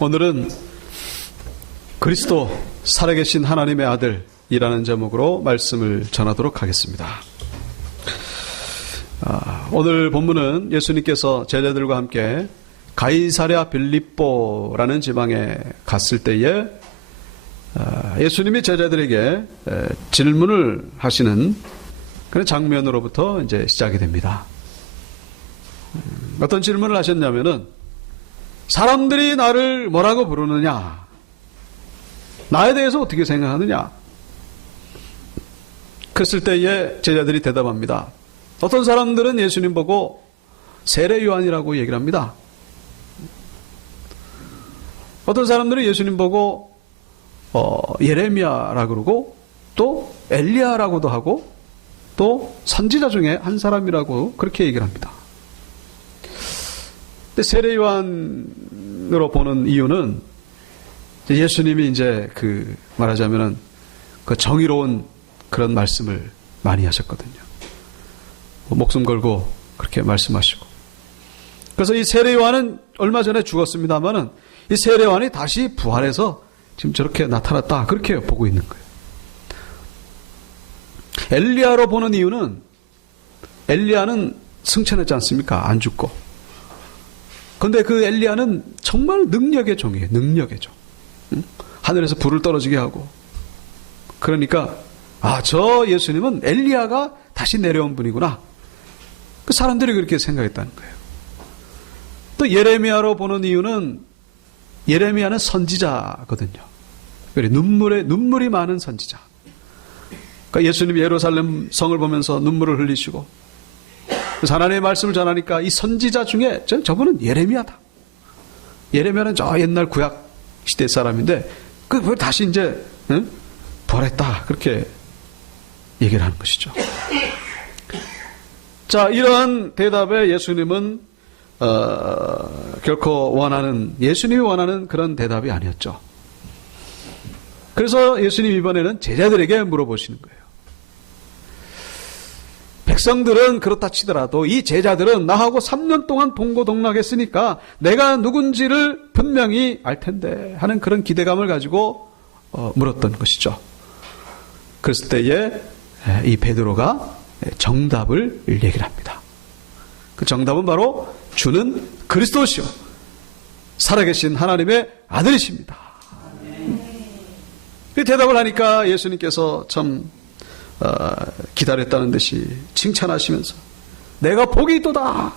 오늘은 그리스도 살아계신 하나님의 아들이라는 제목으로 말씀을 전하도록 하겠습니다. 오늘 본문은 예수님께서 제자들과 함께 가이사랴 빌립보라는 지방에 갔을 때에 예수님이 제자들에게 질문을 하시는 그런 장면으로부터 이제 시작이 됩니다. 어떤 질문을 하셨냐면은 사람들이 나를 뭐라고 부르느냐? 나에 대해서 어떻게 생각하느냐? 그랬을 때에 제자들이 대답합니다. 어떤 사람들은 예수님 보고 세례 요한이라고 얘기를 합니다. 어떤 사람들은 예수님 보고 예레미야라고 그러고 또 엘리야라고도 하고 또 선지자 중에 한 사람이라고 그렇게 얘기를 합니다. 근데 세례 요한으로 보는 이유는 예수님이 이제 말하자면은 그 정의로운 그런 말씀을 많이 하셨거든요. 목숨 걸고 그렇게 말씀하시고. 그래서 이 세례 요한은 얼마 전에 죽었습니다만은 이 세례 요한이 다시 부활해서 지금 저렇게 나타났다. 그렇게 보고 있는 거예요. 엘리야로 보는 이유는 엘리야는 승천했지 않습니까? 안 죽고. 그런데 그 엘리야는 정말 능력의 종이에요. 능력의 종. 하늘에서 불을 떨어지게 하고. 그러니까 저 예수님은 엘리야가 다시 내려온 분이구나. 그 사람들이 그렇게 생각했다는 거예요. 또 예레미야로 보는 이유는 예레미야는 선지자거든요. 눈물이 많은 선지자. 그러니까 예수님이 예루살렘 성을 보면서 눈물을 흘리시고 하나님의 말씀을 전하니까 이 선지자 중에 저분은 예레미야다. 예레미야는 저 옛날 구약 시대 사람인데 그 다시 이제 부활했다. 그렇게 얘기를 하는 것이죠. 자, 이러한 대답에 예수님은 결코 예수님이 원하는 그런 대답이 아니었죠. 그래서 예수님 이번에는 제자들에게 물어보시는 거예요. 백성들은 그렇다 치더라도 이 제자들은 나하고 3년 동안 동고동락했으니까 내가 누군지를 분명히 알 텐데 하는 그런 기대감을 가지고 물었던 것이죠. 그랬을 때에 이 베드로가 정답을 얘기를 합니다. 그 정답은 바로 주는 그리스도시요 살아계신 하나님의 아들이십니다. 이 대답을 하니까 예수님께서 참 기다렸다는 듯이 칭찬하시면서 내가 복이 있도다.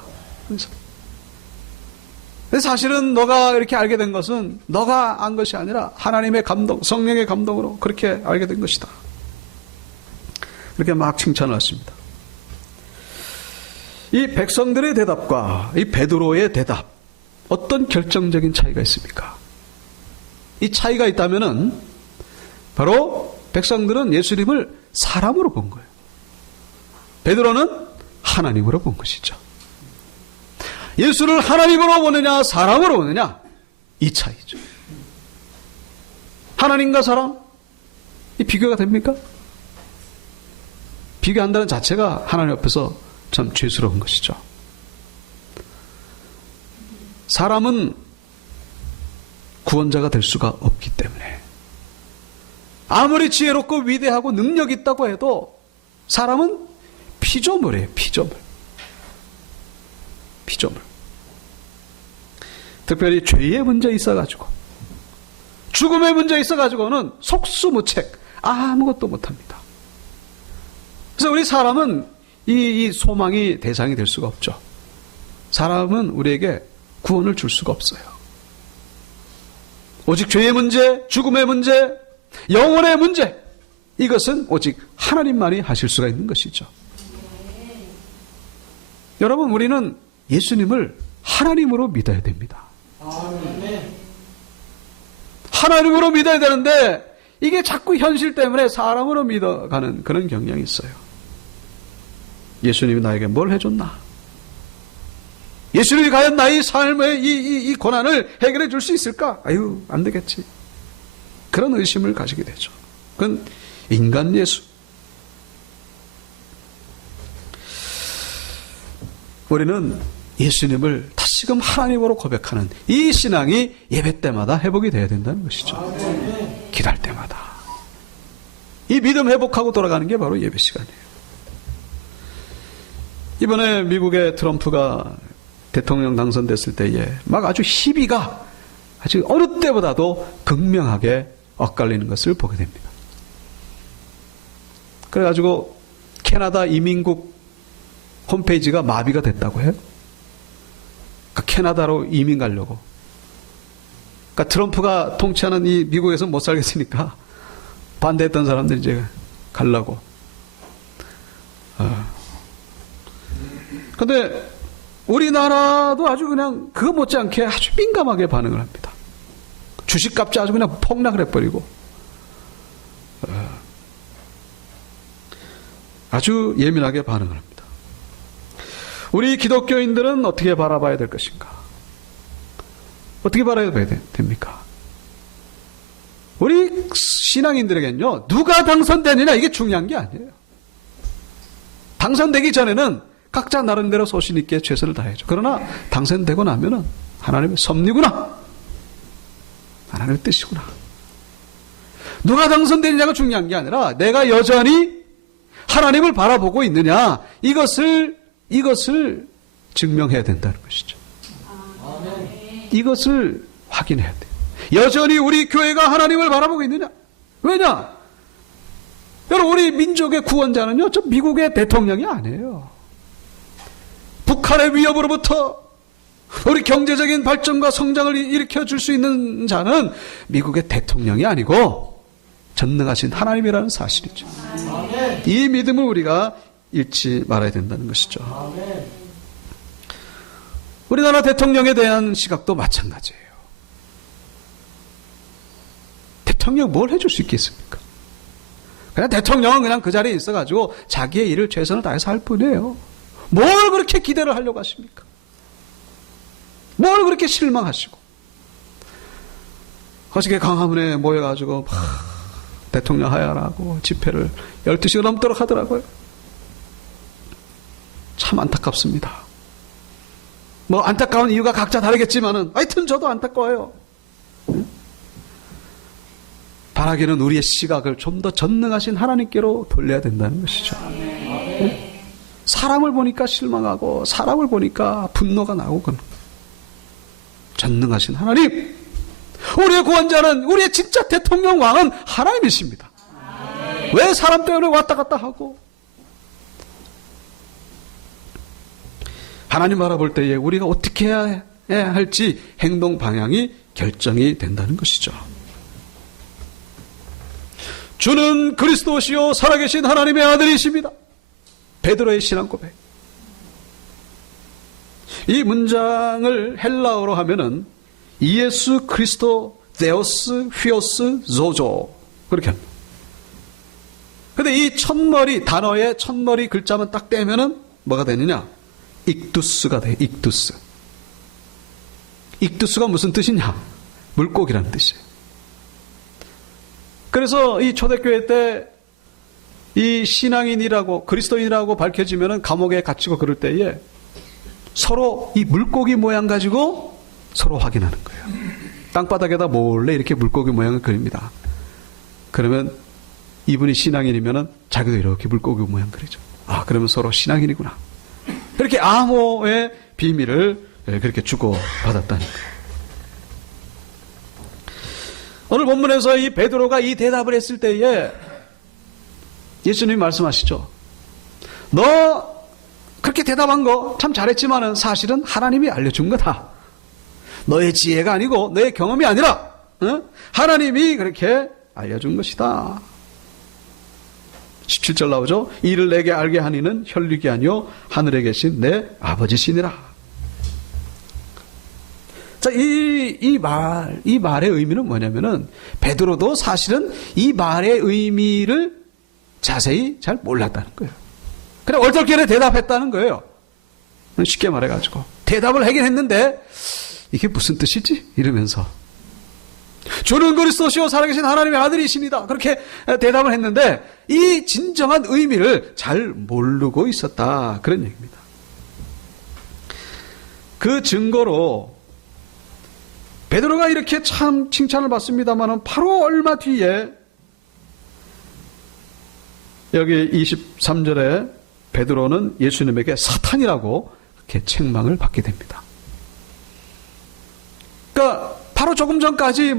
사실은 너가 이렇게 알게 된 것은 너가 안 것이 아니라 하나님의 감동, 성령의 감동으로 그렇게 알게 된 것이다. 그렇게 막 칭찬을 하십니다. 이 백성들의 대답과 이 베드로의 대답, 어떤 결정적인 차이가 있습니까? 이 차이가 있다면은 바로 백성들은 예수님을 사람으로 본 거예요. 베드로는 하나님으로 본 것이죠. 예수를 하나님으로 보느냐 사람으로 보느냐 이 차이죠. 하나님과 사람 이 비교가 됩니까? 비교한다는 자체가 하나님 앞에서 참 죄스러운 것이죠. 사람은 구원자가 될 수가 없기 때문에 아무리 지혜롭고 위대하고 능력이 있다고 해도 사람은 피조물이에요. 피조물. 특별히 죄의 문제에 있어가지고 죽음의 문제에 있어가지고는 속수무책 아무것도 못합니다. 그래서 우리 사람은 이 소망이 대상이 될 수가 없죠. 사람은 우리에게 구원을 줄 수가 없어요. 오직 죄의 문제, 죽음의 문제, 영혼의 문제, 이것은 오직 하나님만이 하실 수가 있는 것이죠. 여러분, 우리는 예수님을 하나님으로 믿어야 됩니다. 하나님으로 믿어야 되는데 이게 자꾸 현실 때문에 사람으로 믿어가는 그런 경향이 있어요. 예수님이 나에게 뭘 해줬나? 예수님이 과연 나의 삶의 이 고난을 해결해 줄 수 있을까? 아유, 안 되겠지. 그런 의심을 가지게 되죠. 그건 인간 예수. 우리는 예수님을 다시금 하나님으로 고백하는 이 신앙이 예배 때마다 회복이 돼야 된다는 것이죠. 기도할 때마다. 이 믿음 회복하고 돌아가는 게 바로 예배 시간이에요. 이번에 미국의 트럼프가 대통령 당선됐을 때에 막 아주 시비가 아주 어느 때보다도 극명하게 엇갈리는 것을 보게 됩니다. 그래가지고 캐나다 이민국 홈페이지가 마비가 됐다고 해요. 그러니까 캐나다로 이민 가려고. 그러니까 트럼프가 통치하는 이 미국에서 못 살겠으니까 반대했던 사람들이 이제 가려고. 근데 우리나라도 아주 그냥 그거 못지않게 아주 민감하게 반응을 합니다. 주식값이 아주 그냥 폭락을 해버리고 아주 예민하게 반응을 합니다. 우리 기독교인들은 어떻게 바라봐야 될 것인가? 어떻게 바라봐야 됩니까? 우리 신앙인들에겐요, 누가 당선되느냐 이게 중요한 게 아니에요. 당선되기 전에는 각자 나름대로 소신 있게 최선을 다해야죠. 그러나 당선되고 나면은 하나님의 섭리구나, 하나님의 뜻이구나. 누가 당선되느냐가 중요한 게 아니라 내가 여전히 하나님을 바라보고 있느냐, 이것을 증명해야 된다는 것이죠. 이것을 확인해야 돼요. 여전히 우리 교회가 하나님을 바라보고 있느냐? 왜냐? 여러분, 우리 민족의 구원자는요, 저 미국의 대통령이 아니에요. 북한의 위협으로부터 우리 경제적인 발전과 성장을 일으켜 줄 수 있는 자는 미국의 대통령이 아니고 전능하신 하나님이라는 사실이죠. 이 믿음을 우리가 잃지 말아야 된다는 것이죠. 우리나라 대통령에 대한 시각도 마찬가지예요. 대통령 뭘 해줄 수 있겠습니까? 그냥 대통령은 그냥 그 자리에 있어가지고 자기의 일을 최선을 다해서 할 뿐이에요. 뭘 그렇게 기대를 하려고 하십니까? 뭘 그렇게 실망하시고. 어저께 강화문에 모여가지고 대통령 하야라고 집회를 12시가 넘도록 하더라고요. 참 안타깝습니다. 뭐 안타까운 이유가 각자 다르겠지만은 하여튼 저도 안타까워요. 바라기는 우리의 시각을 좀 더 전능하신 하나님께로 돌려야 된다는 것이죠. 사람을 보니까 실망하고 사람을 보니까 분노가 나고 그런 전능하신 하나님, 우리의 구원자는, 우리의 진짜 대통령 왕은 하나님이십니다. 왜 사람 때문에 왔다 갔다 하고. 하나님 바라볼 때에 우리가 어떻게 해야 할지 행동 방향이 결정이 된다는 것이죠. 주는 그리스도시요 살아계신 하나님의 아들이십니다. 베드로의 신앙 고백. 이 문장을 헬라어로 하면은 이예수 그리스도 데오스 휘오스 조조 그렇게 합니다. 근데 이 첫머리, 단어의 첫머리 글자만 딱 떼면은 뭐가 되느냐? 익두스가 돼. 익두스. 익두스가 무슨 뜻이냐? 물고기라는 뜻이에요. 그래서 이 초대교회 때 이 신앙인이라고 그리스도인이라고 밝혀지면은 감옥에 갇히고 그럴 때에 서로 이 물고기 모양 가지고 서로 확인하는 거예요. 땅바닥에다 몰래 이렇게 물고기 모양을 그립니다. 그러면 이분이 신앙인이면은 자기도 이렇게 물고기 모양 그리죠. 아, 그러면 서로 신앙인이구나. 그렇게 암호의 비밀을 그렇게 주고 받았다는 거예요. 오늘 본문에서 이 베드로가 이 대답을 했을 때에 예수님이 말씀하시죠. 너 그렇게 대답한 거 참 잘했지만은 사실은 하나님이 알려준 거다. 너의 지혜가 아니고 너의 경험이 아니라 하나님이 그렇게 알려준 것이다. 17절 나오죠. 이를 내게 알게 하니는 혈육이 아니요 하늘에 계신 내 아버지시니라. 자, 이 말의 의미는 뭐냐면은 베드로도 사실은 이 말의 의미를 자세히 잘 몰랐다는 거예요. 그냥 얼떨결에 대답했다는 거예요. 쉽게 말해가지고 대답을 하긴 했는데 이게 무슨 뜻이지? 이러면서 주는 그리스도시요 살아계신 하나님의 아들이십니다. 그렇게 대답을 했는데 이 진정한 의미를 잘 모르고 있었다. 그런 얘기입니다. 그 증거로 베드로가 이렇게 참 칭찬을 받습니다만 바로 얼마 뒤에 여기 23절에 베드로는 예수님에게 사탄이라고 그렇게 책망을 받게 됩니다. 그러니까 바로 조금 전까지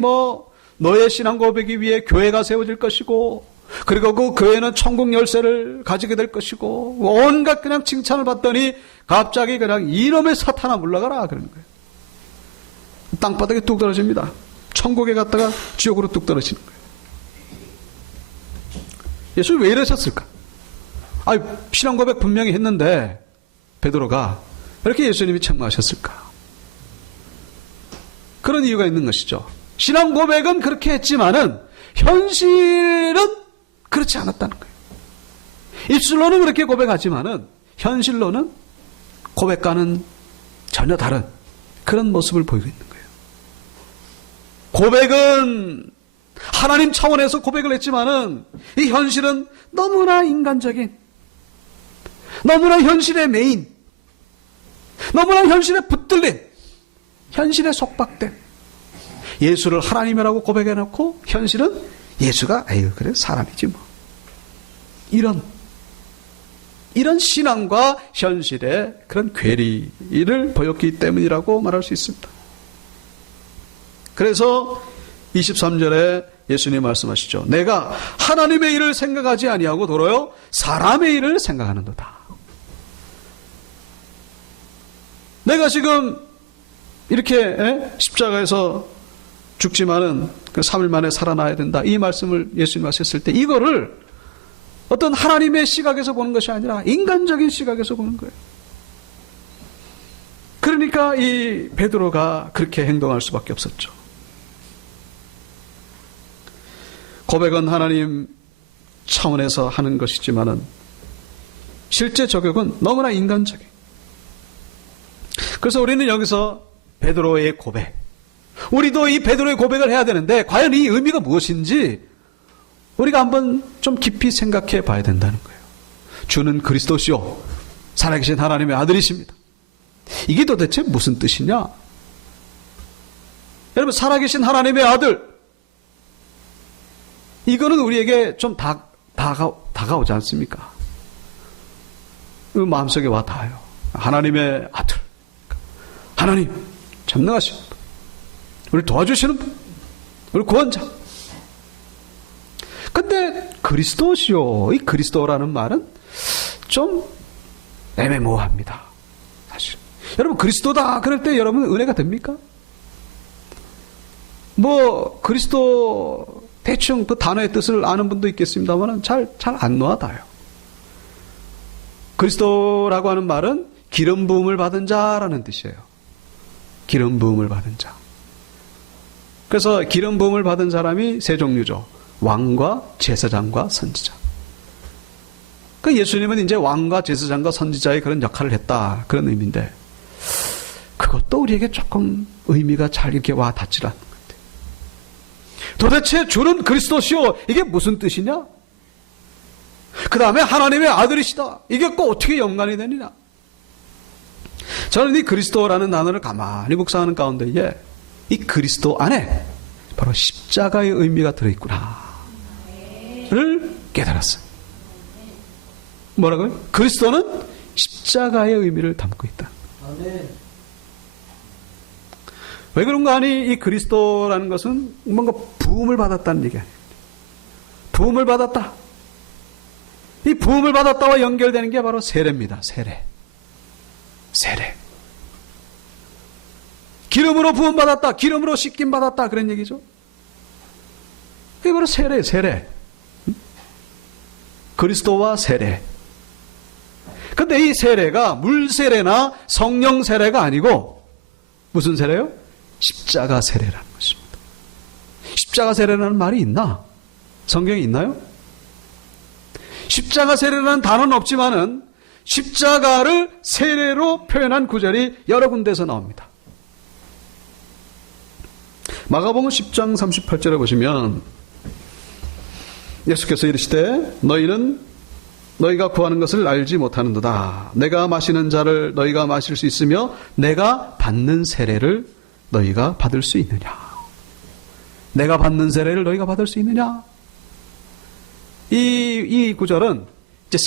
너의 신앙 고백이 위해 교회가 세워질 것이고 그리고 그 교회는 천국 열쇠를 가지게 될 것이고 온갖 그냥 칭찬을 받더니 갑자기 그냥 이놈의 사탄아 물러가라 그러는 거예요. 땅바닥에 뚝 떨어집니다. 천국에 갔다가 지옥으로 뚝 떨어지는 거예요. 예수님 왜 이러셨을까? 신앙 고백 분명히 했는데 베드로가 이렇게 예수님이 책망하셨을까? 그런 이유가 있는 것이죠. 신앙 고백은 그렇게 했지만은 현실은 그렇지 않았다는 거예요. 입술로는 그렇게 고백하지만은 현실로는 고백과는 전혀 다른 그런 모습을 보이고 있는 거예요. 고백은 하나님 차원에서 고백을 했지만은 이 현실은 너무나 인간적인, 너무나 현실에 매인, 너무나 현실에 붙들린, 현실에 속박된 예수를 하나님이라고 고백해놓고 현실은 예수가 그래 사람이지 뭐. 이런 신앙과 현실의 그런 괴리를 보였기 때문이라고 말할 수 있습니다. 그래서 23절에 예수님 말씀하시죠. 내가 하나님의 일을 생각하지 아니하고 도로요 사람의 일을 생각하는도다. 내가 지금 이렇게 십자가에서 죽지만은 그 3일 만에 살아나야 된다. 이 말씀을 예수님 하셨을 때 이거를 어떤 하나님의 시각에서 보는 것이 아니라 인간적인 시각에서 보는 거예요. 그러니까 이 베드로가 그렇게 행동할 수밖에 없었죠. 고백은 하나님 차원에서 하는 것이지만은 실제 적용은 너무나 인간적인. 그래서 우리는 여기서 베드로의 고백, 우리도 이 베드로의 고백을 해야 되는데 과연 이 의미가 무엇인지 우리가 한번 좀 깊이 생각해 봐야 된다는 거예요. 주는 그리스도시요 살아계신 하나님의 아들이십니다. 이게 도대체 무슨 뜻이냐? 여러분, 살아계신 하나님의 아들, 이거는 우리에게 좀 다가오지 않습니까? 그 마음속에 와 닿아요. 하나님의 아들, 하나님 전능하신 분, 우리 도와주시는 분, 우리 구원자. 근데 그리스도시요, 이 그리스도라는 말은 좀 애매모호합니다. 사실 여러분, 그리스도다 그럴 때 여러분 은혜가 됩니까? 그리스도 대충 그 단어의 뜻을 아는 분도 있겠습니다만 잘 안 놓아닿아요. 그리스도라고 하는 말은 기름 부음을 받은 자라는 뜻이에요. 기름 부음을 받은 자. 그래서 기름 부음을 받은 사람이 세 종류죠. 왕과 제사장과 선지자. 그 예수님은 이제 왕과 제사장과 선지자의 그런 역할을 했다, 그런 의미인데 그것도 우리에게 조금 의미가 잘 이렇게 와 닿질 않는 것 같아요. 도대체 주는 그리스도시요, 이게 무슨 뜻이냐? 그 다음에 하나님의 아들이시다, 이게 꼭 어떻게 연관이 되느냐? 저는 이 그리스도라는 단어를 가만히 묵상하는 가운데에 이 그리스도 안에 바로 십자가의 의미가 들어있구나 를 깨달았어요. 뭐라고요? 그리스도는 십자가의 의미를 담고 있다. 왜 그런가 하니 이 그리스도라는 것은 뭔가 부음을 받았다는 얘기 아니에요. 부음을 받았다. 이 부음을 받았다와 연결되는 게 바로 세례입니다. 세례. 기름으로 부음 받았다, 기름으로 씻김 받았다, 그런 얘기죠. 그게 바로 세례. 그리스도와 세례. 근데 이 세례가 물세례나 성령 세례가 아니고 무슨 세례요? 십자가 세례라는 것입니다. 십자가 세례라는 말이 있나? 성경에 있나요? 십자가 세례라는 단어는 없지만은 십자가를 세례로 표현한 구절이 여러 군데에서 나옵니다. 마가복음 10장 38절에 보시면 예수께서 이르시되 너희는 너희가 구하는 것을 알지 못하는도다. 내가 마시는 자를 너희가 마실 수 있으며 내가 받는 세례를 너희가 받을 수 있느냐. 내가 받는 세례를 너희가 받을 수 있느냐. 이 구절은 이제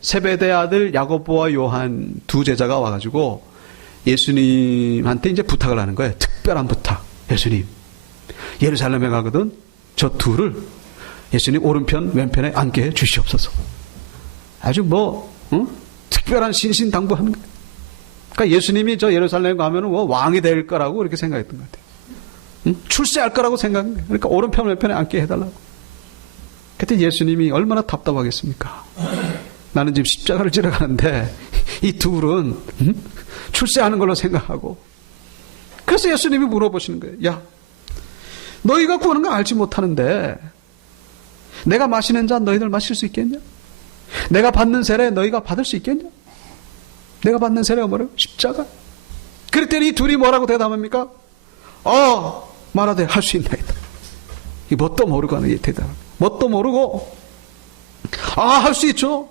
세베대 아들 야고보와 요한 두 제자가 와가지고 예수님한테 이제 부탁을 하는 거예요. 특별한 부탁. 예수님, 예루살렘에 가거든 저 둘을 예수님 오른편 왼편에 앉게 해 주시옵소서. 아주 특별한 신신당부하는 거예요. 그러니까 예수님이 저 예루살렘에 가면은 왕이 될 거라고 이렇게 생각했던 것 같아요. 출세할 거라고 생각한 거예요. 그러니까 오른편 왼편에 앉게 해달라고. 그때 예수님이 얼마나 답답하겠습니까? 나는 지금 십자가를 지러 가는데 이 둘은 출세하는 걸로 생각하고. 그래서 예수님이 물어보시는 거예요. 야, 너희가 구하는 거 알지 못하는데 내가 마시는 잔 너희들 마실 수 있겠냐? 내가 받는 세례 너희가 받을 수 있겠냐? 내가 받는 세례가 뭐라고? 십자가. 그랬더니 이 둘이 뭐라고 대답합니까? 말하되 할 수 있나이다. 이 뭣도 모르고 하는 이 대답. 뭣도 모르고 할 수 있죠.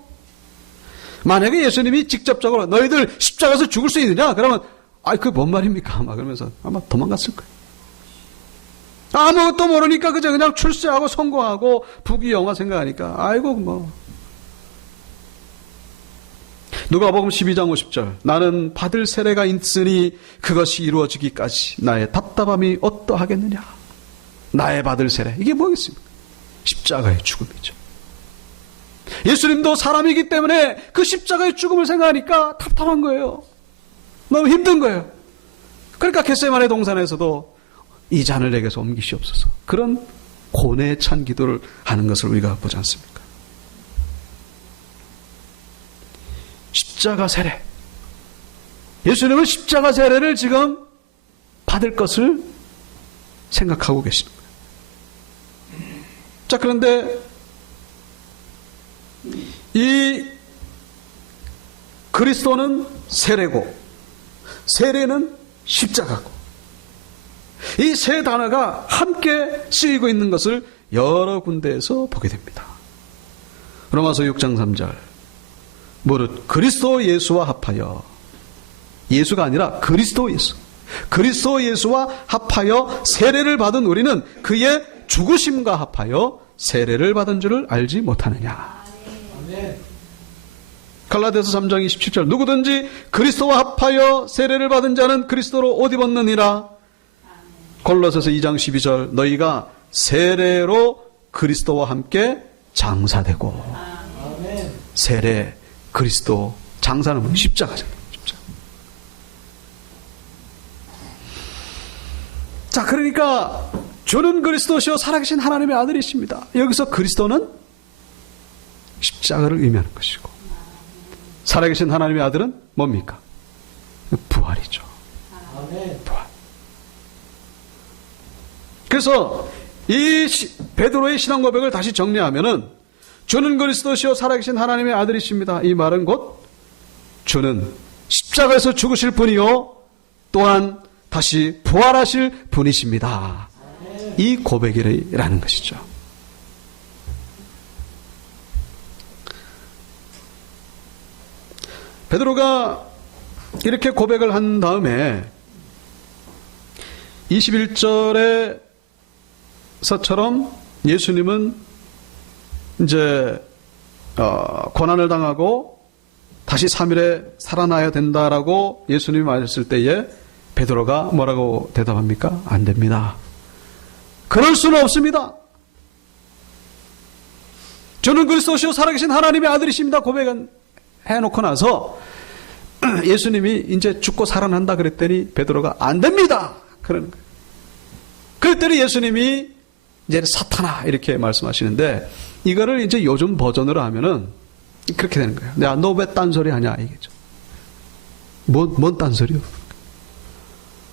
만약에 예수님이 직접적으로 너희들 십자가에서 죽을 수 있느냐? 그러면 그게 뭔 말입니까? 아마 그러면서 아마 도망갔을 거예요. 아무것도 모르니까 그냥 출세하고 성공하고 부귀영화 생각하니까 누가복음 12장 50절 나는 받을 세례가 있으니 그것이 이루어지기까지 나의 답답함이 어떠하겠느냐. 나의 받을 세례 이게 뭐겠습니까? 십자가의 죽음이죠. 예수님도 사람이기 때문에 그 십자가의 죽음을 생각하니까 답답한 거예요. 너무 힘든 거예요. 그러니까 겟세마네 동산에서도 이 잔을 내게서 옮기시옵소서. 그런 고뇌에 찬 기도를 하는 것을 우리가 보지 않습니까? 십자가 세례. 예수님은 십자가 세례를 지금 받을 것을 생각하고 계시는 거예요. 자, 그런데 이 그리스도는 세례고 세례는 십자가고 이 세 단어가 함께 쓰이고 있는 것을 여러 군데에서 보게 됩니다. 로마서 6장 3절 무릇 그리스도 예수와 합하여 예수가 아니라 그리스도 예수 그리스도 예수와 합하여 세례를 받은 우리는 그의 죽으심과 합하여 세례를 받은 줄을 알지 못하느냐. 갈라디아서 3장 27절 누구든지 그리스도와 합하여 세례를 받은 자는 그리스도로 옷 입었느니라. 골로새서 2장 12절 너희가 세례로 그리스도와 함께 장사되고. 세례 그리스도 장사는 뭐예요? 십자가잖아요. 십자가. 자, 그러니까 주는 그리스도시요 살아계신 하나님의 아들이십니다. 여기서 그리스도는 십자가를 의미하는 것이고 살아계신 하나님의 아들은 뭡니까? 부활이죠. 부활. 그래서 이 베드로의 신앙 고백을 다시 정리하면은 주는 그리스도시요 살아계신 하나님의 아들이십니다. 이 말은 곧 주는 십자가에서 죽으실 분이요 또한 다시 부활하실 분이십니다. 이 고백이라는 것이죠. 베드로가 이렇게 고백을 한 다음에 21절에서처럼 예수님은 이제 고난을 당하고 다시 3일에 살아나야 된다라고 예수님이 말했을 때에 베드로가 뭐라고 대답합니까? 안 됩니다. 그럴 수는 없습니다. 저는 그리스도시요 살아계신 하나님의 아들이십니다. 고백해놓고 나서 예수님이 이제 죽고 살아난다 그랬더니 베드로가 안 됩니다. 그러는 거예요. 그랬더니 예수님이 이제 사탄아 이렇게 말씀하시는데 이거를 이제 요즘 버전으로 하면은 그렇게 되는 거예요. 야, 너 왜 딴소리 하냐 이게죠. 뭔 딴소리요?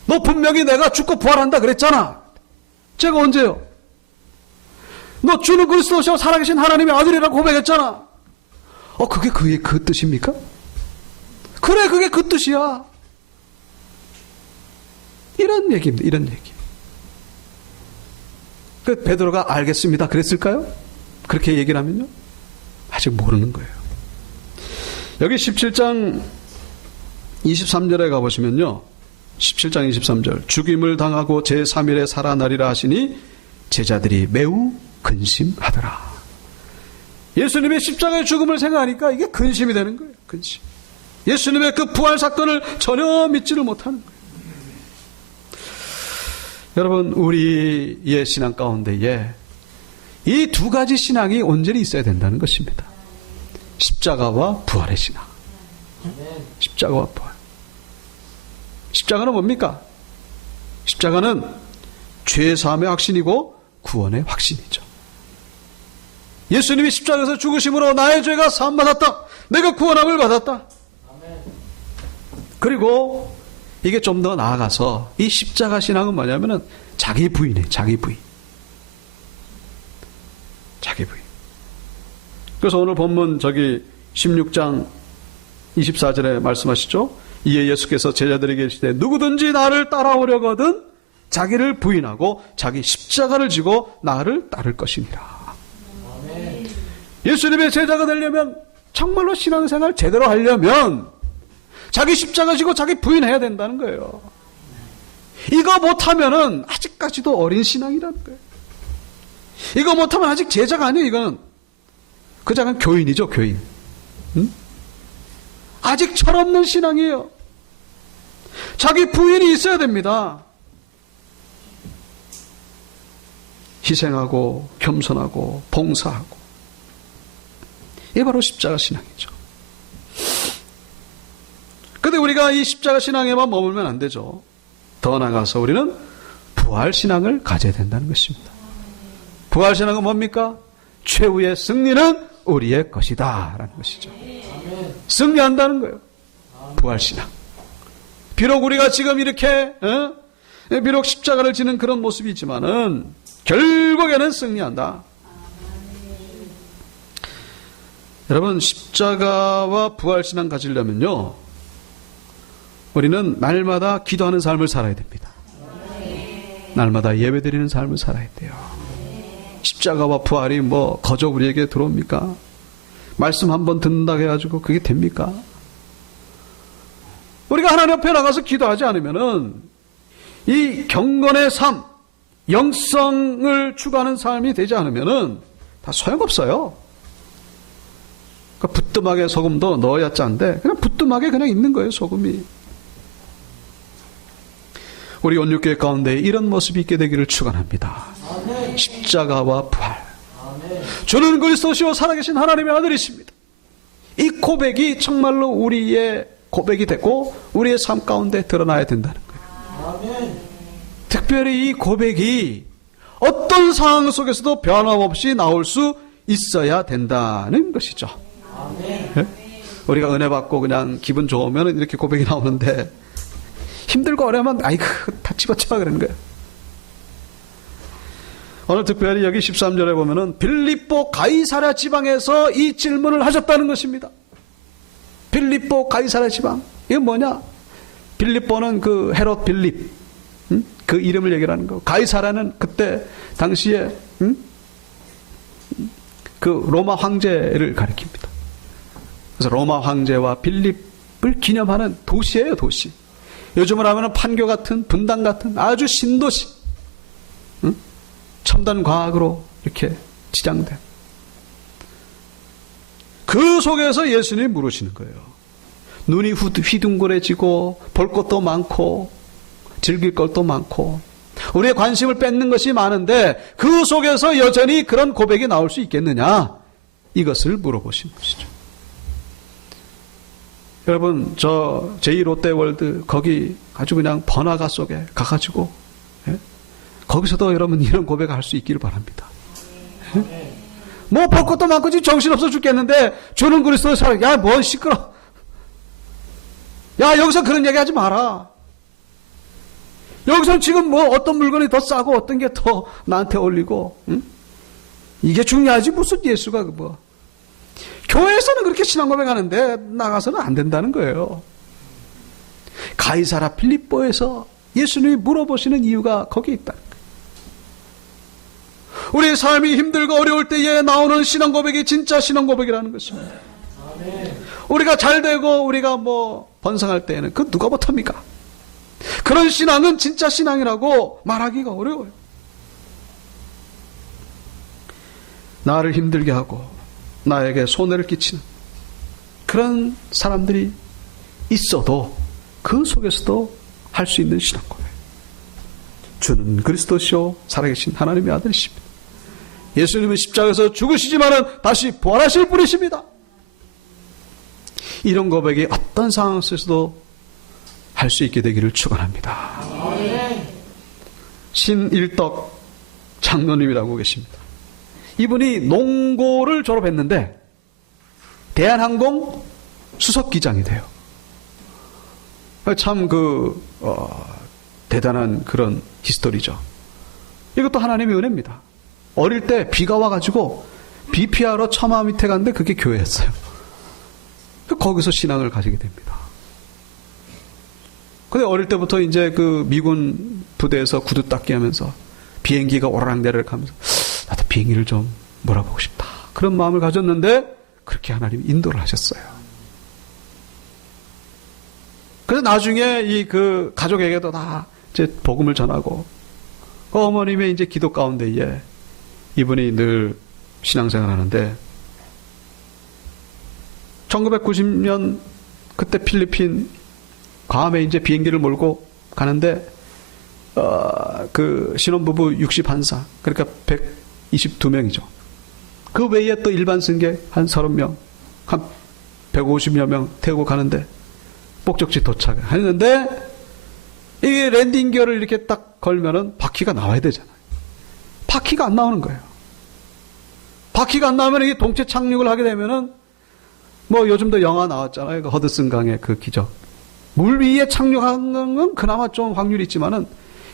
너 분명히 내가 죽고 부활한다 그랬잖아. 제가 언제요? 너 주는 그리스도시요 살아계신 하나님의 아들이라고 고백했잖아. 그게 그 뜻입니까? 그래, 그게 그 뜻이야. 이런 얘기입니다. 이런 얘기. 그 베드로가 알겠습니다. 그랬을까요? 그렇게 얘기를 하면요? 아직 모르는 거예요. 여기 17장 23절에 가보시면요. 17장 23절. 죽임을 당하고 제3일에 살아나리라 하시니 제자들이 매우 근심하더라. 예수님의 십자가의 죽음을 생각하니까 이게 근심이 되는 거예요. 근심. 예수님의 그 부활 사건을 전혀 믿지를 못하는 거예요. 여러분, 우리의 신앙 가운데에 이 두 가지 신앙이 온전히 있어야 된다는 것입니다. 십자가와 부활의 신앙. 십자가와 부활. 십자가는 뭡니까? 십자가는 죄사함의 확신이고 구원의 확신이죠. 예수님이 십자가에서 죽으심으로 나의 죄가 사함받았다. 내가 구원함을 받았다. 그리고 이게 좀 더 나아가서 이 십자가 신앙은 뭐냐면은 자기 부인이에요. 자기 부인. 자기 부인. 그래서 오늘 본문 16장 24절에 말씀하시죠. 이에 예수께서 제자들에게 이르시되 누구든지 나를 따라오려거든 자기를 부인하고 자기 십자가를 지고 나를 따를 것이니라. 예수님의 제자가 되려면, 정말로 신앙생활 제대로 하려면 자기 십자가 지고 자기 부인해야 된다는 거예요. 이거 못하면은 아직까지도 어린 신앙이라는 거예요. 이거 못하면 아직 제자가 아니에요. 이거는 그냥 교인이죠. 교인. 응? 아직 철없는 신앙이에요. 자기 부인이 있어야 됩니다. 희생하고 겸손하고 봉사하고. 이게 바로 십자가 신앙이죠. 근데 우리가 이 십자가 신앙에만 머물면 안 되죠. 더 나아가서 우리는 부활 신앙을 가져야 된다는 것입니다. 부활 신앙은 뭡니까? 최후의 승리는 우리의 것이다 라는 것이죠. 승리한다는 거예요. 부활 신앙. 비록 우리가 지금 이렇게 비록 십자가를 지는 그런 모습이지만은 결국에는 승리한다. 여러분, 십자가와 부활 신앙 가지려면요, 우리는 날마다 기도하는 삶을 살아야 됩니다. 날마다 예배드리는 삶을 살아야 돼요. 십자가와 부활이 거저 우리에게 들어옵니까? 말씀 한번 듣는다 해가지고 그게 됩니까? 우리가 하나님 앞에 나가서 기도하지 않으면은 이 경건의 삶, 영성을 추구하는 삶이 되지 않으면은 다 소용없어요. 그러니까 부뚜막에 소금도 넣어야 짠데 그냥 부뚜막에 그냥 있는 거예요, 소금이. 우리 온육교회 가운데 이런 모습이 있게 되기를 축원합니다. 십자가와 부활. 주는 그리스도시요 살아계신 하나님의 아들이십니다. 이 고백이 정말로 우리의 고백이 되고 우리의 삶 가운데 드러나야 된다는 거예요. 특별히 이 고백이 어떤 상황 속에서도 변함없이 나올 수 있어야 된다는 것이죠. 네? 우리가 은혜 받고 그냥 기분 좋으면 이렇게 고백이 나오는데 힘들고 어려우면 아이고 다 집어치워 그러는 거예요. 오늘 특별히 여기 13절에 보면은 빌립보 가이사랴 지방에서 이 질문을 하셨다는 것입니다. 빌립보 가이사랴 지방. 이건 뭐냐? 빌립보는 그 헤롯 빌립, 그 이름을 얘기하는 거. 가이사랴는 그때 당시에 그 로마 황제를 가리킵니다. 그래서 로마 황제와 빌립을 기념하는 도시예요, 도시. 요즘으로 하면 판교 같은, 분당 같은 아주 신도시. 첨단 과학으로 이렇게 지장된. 그 속에서 예수님이 물으시는 거예요. 눈이 휘둥그레지고 볼 것도 많고 즐길 것도 많고 우리의 관심을 뺏는 것이 많은데 그 속에서 여전히 그런 고백이 나올 수 있겠느냐? 이것을 물어보신 것이죠. 여러분, 저 제2롯데월드 거기 아주 그냥 번화가 속에 가가지고 거기서도 여러분 이런 고백을 할 수 있기를 바랍니다. 뭐 볼 것도 많고 지금 정신없어 죽겠는데 주는 그리스도의 사랑. 야, 뭐 시끄러. 야, 여기서 그런 얘기 하지 마라. 여기서 지금 뭐 어떤 물건이 더 싸고 어떤 게 더 나한테 어울리고 이게 중요하지 무슨 예수가 뭐. 교회에서는 그렇게 신앙 고백하는데 나가서는 안 된다는 거예요. 가이사랴 빌립보에서 예수님이 물어보시는 이유가 거기에 있다. 우리의 삶이 힘들고 어려울 때에 나오는 신앙 고백이 진짜 신앙 고백이라는 것입니다. 우리가 잘 되고 우리가 뭐 번성할 때에는 그 누가 못합니까? 그런 신앙은 진짜 신앙이라고 말하기가 어려워요. 나를 힘들게 하고 나에게 손해를 끼치는 그런 사람들이 있어도 그 속에서도 할 수 있는 신앙 고백. 주는 그리스도시요 살아계신 하나님의 아들이십니다. 예수님은 십자가에서 죽으시지만은 다시 부활하실 분이십니다. 이런 고백이 어떤 상황 속에서도 할 수 있게 되기를 축원합니다. 신일덕 장로님이라고 계십니다. 이분이 농고를 졸업했는데 대한항공 수석기장이 돼요. 참 대단한 그런 히스토리죠. 이것도 하나님의 은혜입니다. 어릴 때 비가 와가지고 비 피하러 처마 밑에 갔는데 그게 교회였어요. 거기서 신앙을 가지게 됩니다. 근데 어릴 때부터 이제 그 미군 부대에서 구두 닦기 하면서 비행기가 오르락내리락 하면서 나도 비행기를 좀 몰아보고 싶다. 그런 마음을 가졌는데 그렇게 하나님이 인도를 하셨어요. 그래서 나중에 이 그 가족에게도 다 이제 복음을 전하고 그 어머님의 이제 기도 가운데에 이분이 늘 신앙생활 하는데 1990년 그때 필리핀 괌에 이제 비행기를 몰고 가는데 그 신혼부부 61사 그러니까 122명이죠. 그 외에 또 일반 승객 한 30명 한 150여 명 태우고 가는데 목적지 도착했는데 이게 랜딩 기어를 이렇게 딱 걸면은 바퀴가 나와야 되잖아요. 바퀴가 안 나오는 거예요. 바퀴가 안 나오면 이게 동체 착륙을 하게 되면은 뭐 요즘도 영화 나왔잖아요. 그 허드슨 강의 그 기적. 물 위에 착륙하는 건 그나마 좀 확률이 있지만은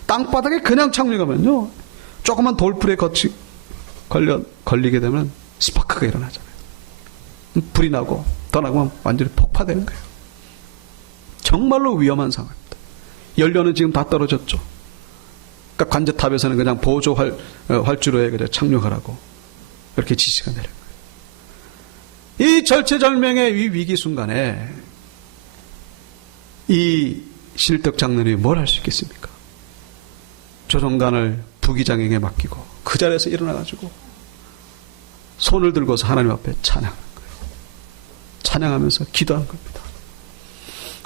땅바닥에 그냥 착륙하면요. 조그만 돌풀에 걸리게 되면 스파크가 일어나잖아요. 불이 나고 더 나가면 완전히 폭파되는 거예요. 정말로 위험한 상황입니다. 연료는 지금 다 떨어졌죠. 그러니까 관제탑에서는 그냥 보조 활주로에 그냥 착륙하라고 이렇게 지시가 내려요. 이 절체절명의 위기 순간에 이 신일덕 장로님이 뭘 할 수 있겠습니까? 조종관을 부기장에게 맡기고 그 자리에서 일어나가지고 손을 들고서 하나님 앞에 찬양하는 거예요. 찬양하면서 기도하는 겁니다.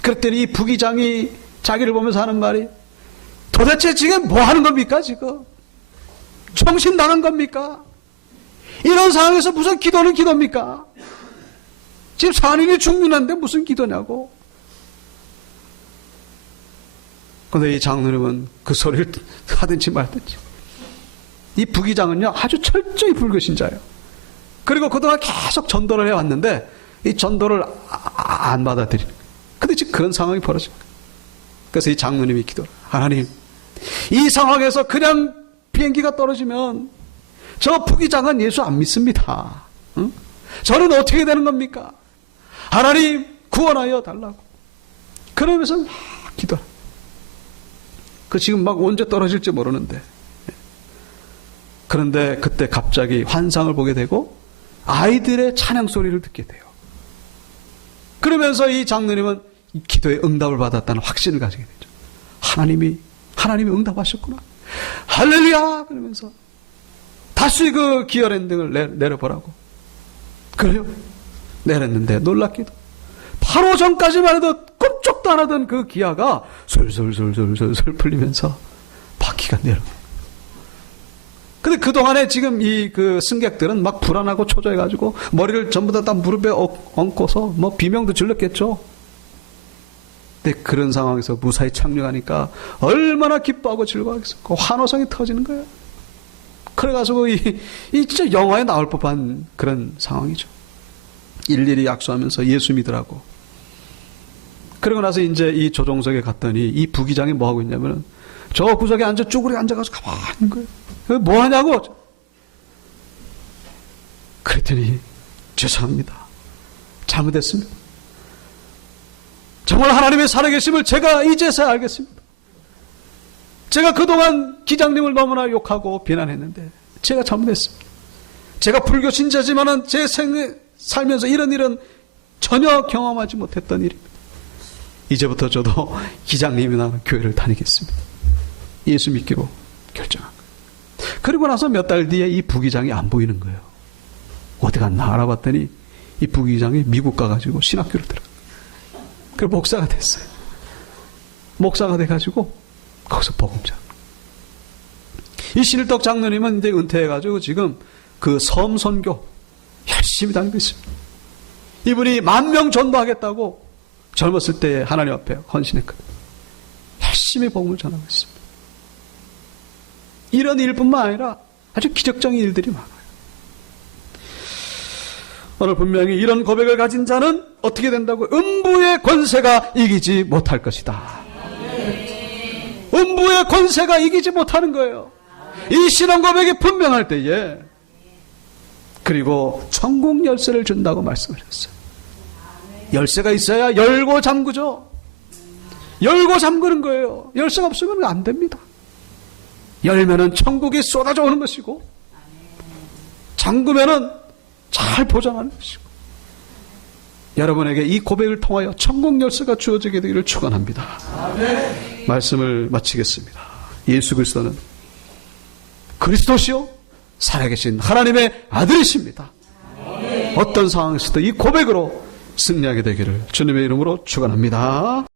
그랬더니 이 부기장이 자기를 보면서 하는 말이 도대체 지금 뭐 하는 겁니까 지금? 정신 나간 겁니까? 이런 상황에서 무슨 기도는 기도입니까? 지금 산인이 죽는데 무슨 기도냐고. 그런데 이 장로님은 그 소리를 하든지 말든지. 이 부기장은요 아주 철저히 불교신자예요. 그리고 그동안 계속 전도를 해왔는데 이 전도를 안 받아들이는 거예요. 근데 지금 그런 상황이 벌어진 거예요. 그래서 이 장로님이 기도를 하나님 이 상황에서 그냥 비행기가 떨어지면 저 부기장은 예수 안 믿습니다. 응? 저는 어떻게 되는 겁니까? 하나님 구원하여 달라고. 그러면서 막 기도를. 그 지금 막 언제 떨어질지 모르는데. 그런데 그때 갑자기 환상을 보게 되고 아이들의 찬양 소리를 듣게 돼요. 그러면서 이 장로님은 이 기도의 응답을 받았다는 확신을 가지게 되죠. 하나님이 응답하셨구나. 할렐루야! 그러면서 다시 그 기어 랜딩을 내려보라고. 그래요? 내렸는데 놀랍게도 바로 전까지만 해도 꿈쩍도 안 하던 그 기아가 솔솔솔솔솔 풀리면서 바퀴가 내려옵니다. 근데 그동안에 지금 그 승객들은 막 불안하고 초조해가지고 머리를 전부 다 무릎에 얹고서 뭐 비명도 질렀겠죠. 근데 그런 상황에서 무사히 착륙하니까 얼마나 기뻐하고 즐거워하겠어요. 환호성이 터지는 거예요. 그래가지고 이 진짜 영화에 나올 법한 그런 상황이죠. 일일이 약수하면서 예수 믿으라고. 그러고 나서 이제 이 조종석에 갔더니 이 부기장이 뭐 하고 있냐면은 저 구석에 앉아 쭈그려 앉아가지고 가만히 있는 거예요. 뭐 하냐고. 그랬더니 죄송합니다. 잘못했습니다. 정말 하나님의 살아계심을 제가 이제서야 알겠습니다. 제가 그동안 기장님을 너무나 욕하고 비난했는데 제가 잘못했습니다. 제가 불교 신자지만은 제 살면서 이런 전혀 경험하지 못했던 일입니다. 이제부터 저도 기장님이나 교회를 다니겠습니다. 예수 믿기로 결정한 거예요. 그리고 나서 몇 달 뒤에 이 부기장이 안 보이는 거예요. 어디 갔나 알아봤더니 이 부기장이 미국 가가지고 신학교를 들어가요. 그래서 목사가 됐어요. 목사가 돼가지고 거기서 복음 전하고. 이 신일덕 장로님은 이제 은퇴해가지고 지금 그 섬 선교 열심히 다니고 있습니다. 이분이 10,000명 전도하겠다고 젊었을 때 하나님 앞에 헌신했거든요. 열심히 복음을 전하고 있습니다. 이런 일뿐만 아니라 아주 기적적인 일들이 많아요. 오늘 분명히 이런 고백을 가진 자는 어떻게 된다고? 음부의 권세가 이기지 못할 것이다. 음부의 권세가 이기지 못하는 거예요. 이 신앙 고백이 분명할 때에 그리고 천국 열쇠를 준다고 말씀하셨어요. 열쇠가 있어야 열고 잠그죠. 열고 잠그는 거예요. 열쇠가 없으면 안 됩니다. 열면은 천국이 쏟아져 오는 것이고 잠그면은 잘 보장하는 것이고 여러분에게 이 고백을 통하여 천국 열쇠가 주어지게 되기를 축원합니다. 말씀을 마치겠습니다. 예수 그리스도는 그리스도시요 살아계신 하나님의 아들이십니다. 어떤 상황에서도 이 고백으로 승리하게 되기를 주님의 이름으로 축원합니다.